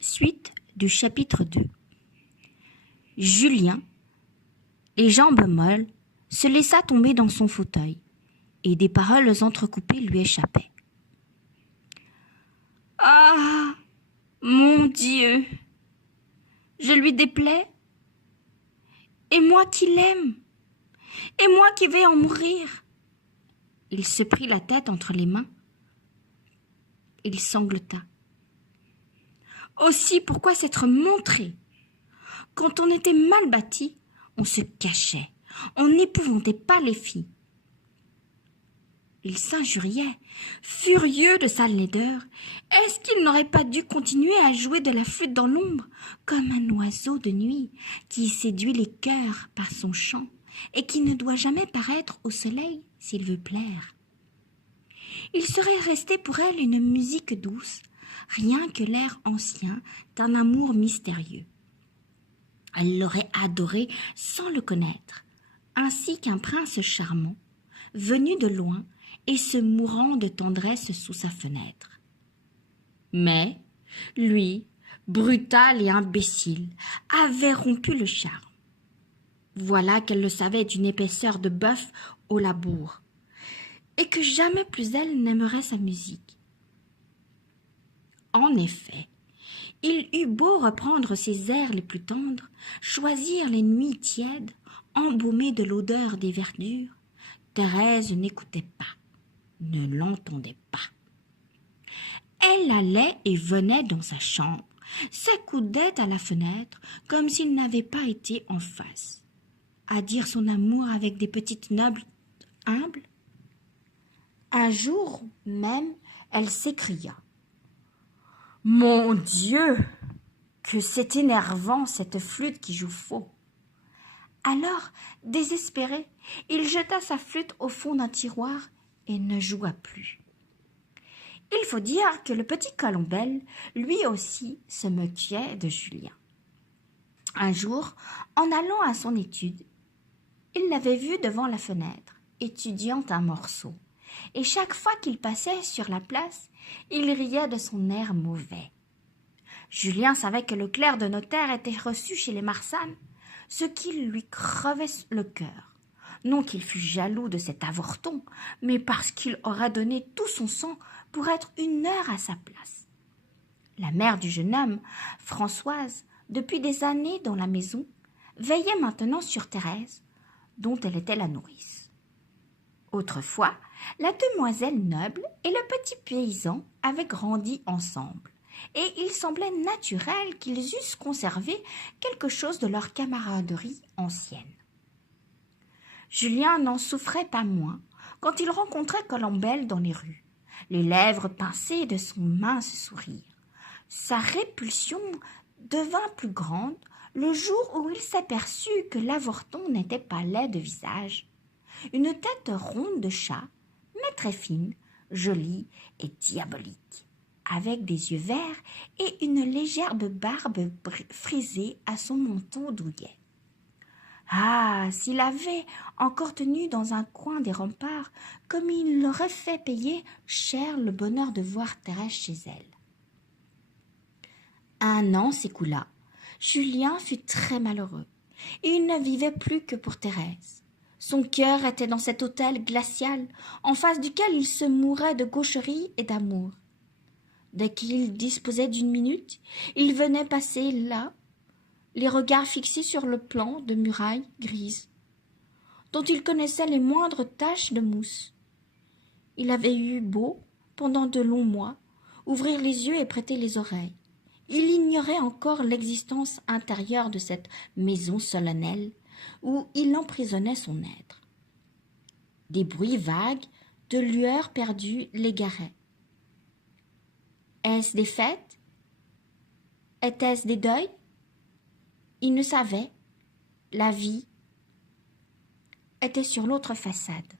Suite du chapitre 2. Julien, les jambes molles, se laissa tomber dans son fauteuil, et des paroles entrecoupées lui échappaient. « Ah, mon Dieu, je lui déplais, et moi qui l'aime, et moi qui vais en mourir. » Il se prit la tête entre les mains. Il sanglota. Aussi, pourquoi s'être montré? Quand on était mal bâti, on se cachait, on n'épouvantait pas les filles. Il s'injuriait, furieux de sa laideur. Est-ce qu'il n'aurait pas dû continuer à jouer de la flûte dans l'ombre, comme un oiseau de nuit qui séduit les cœurs par son chant et qui ne doit jamais paraître au soleil s'il veut plaire? Il serait resté pour elle une musique douce, rien que l'air ancien d'un amour mystérieux. Elle l'aurait adoré sans le connaître, ainsi qu'un prince charmant, venu de loin et se mourant de tendresse sous sa fenêtre. Mais, lui, brutal et imbécile, avait rompu le charme. Voilà qu'elle le savait d'une épaisseur de bœuf au labour, et que jamais plus elle n'aimerait sa musique. En effet, il eut beau reprendre ses airs les plus tendres, choisir les nuits tièdes, embaumées de l'odeur des verdures, Thérèse n'écoutait pas, ne l'entendait pas. Elle allait et venait dans sa chambre, s'accoudait à la fenêtre comme s'il n'avait pas été en face, à dire son amour avec des petites notes humbles. Un jour même, elle s'écria: « Mon Dieu, que c'est énervant cette flûte qui joue faux !» Alors, désespéré, il jeta sa flûte au fond d'un tiroir et ne joua plus. Il faut dire que le petit Colombel, lui aussi, se moquait de Julien. Un jour, en allant à son étude, il l'avait vu devant la fenêtre, étudiant un morceau, et chaque fois qu'il passait sur la place, il riait de son air mauvais. Julien savait que le clerc de notaire était reçu chez les Marsanne, ce qui lui crevait le cœur. Non qu'il fût jaloux de cet avorton, mais parce qu'il aurait donné tout son sang pour être une heure à sa place. La mère du jeune homme, Françoise, depuis des années dans la maison, veillait maintenant sur Thérèse, dont elle était la nourrice. Autrefois, la demoiselle noble et le petit paysan avaient grandi ensemble, et il semblait naturel qu'ils eussent conservé quelque chose de leur camaraderie ancienne. Julien n'en souffrait pas moins quand il rencontrait Colombel dans les rues, les lèvres pincées de son mince sourire. Sa répulsion devint plus grande le jour où il s'aperçut que l'avorton n'était pas laid de visage. Une tête ronde de chat, mais très fine, jolie et diabolique, avec des yeux verts et une légère barbe frisée à son menton douillet. Ah, s'il avait encore tenu dans un coin des remparts, comme il l'aurait fait payer cher le bonheur de voir Thérèse chez elle. Un an s'écoula. Julien fut très malheureux. Il ne vivait plus que pour Thérèse. Son cœur était dans cet hôtel glacial, en face duquel il se mourait de gaucherie et d'amour. Dès qu'il disposait d'une minute, il venait passer là, les regards fixés sur le plan de muraille grise, dont il connaissait les moindres taches de mousse. Il avait eu beau, pendant de longs mois, ouvrir les yeux et prêter les oreilles. Il ignorait encore l'existence intérieure de cette maison solennelle où il emprisonnait son être. Des bruits vagues, de lueurs perdues l'égaraient. Est-ce des fêtes? Était-ce des deuils? Il ne savait. La vie était sur l'autre façade.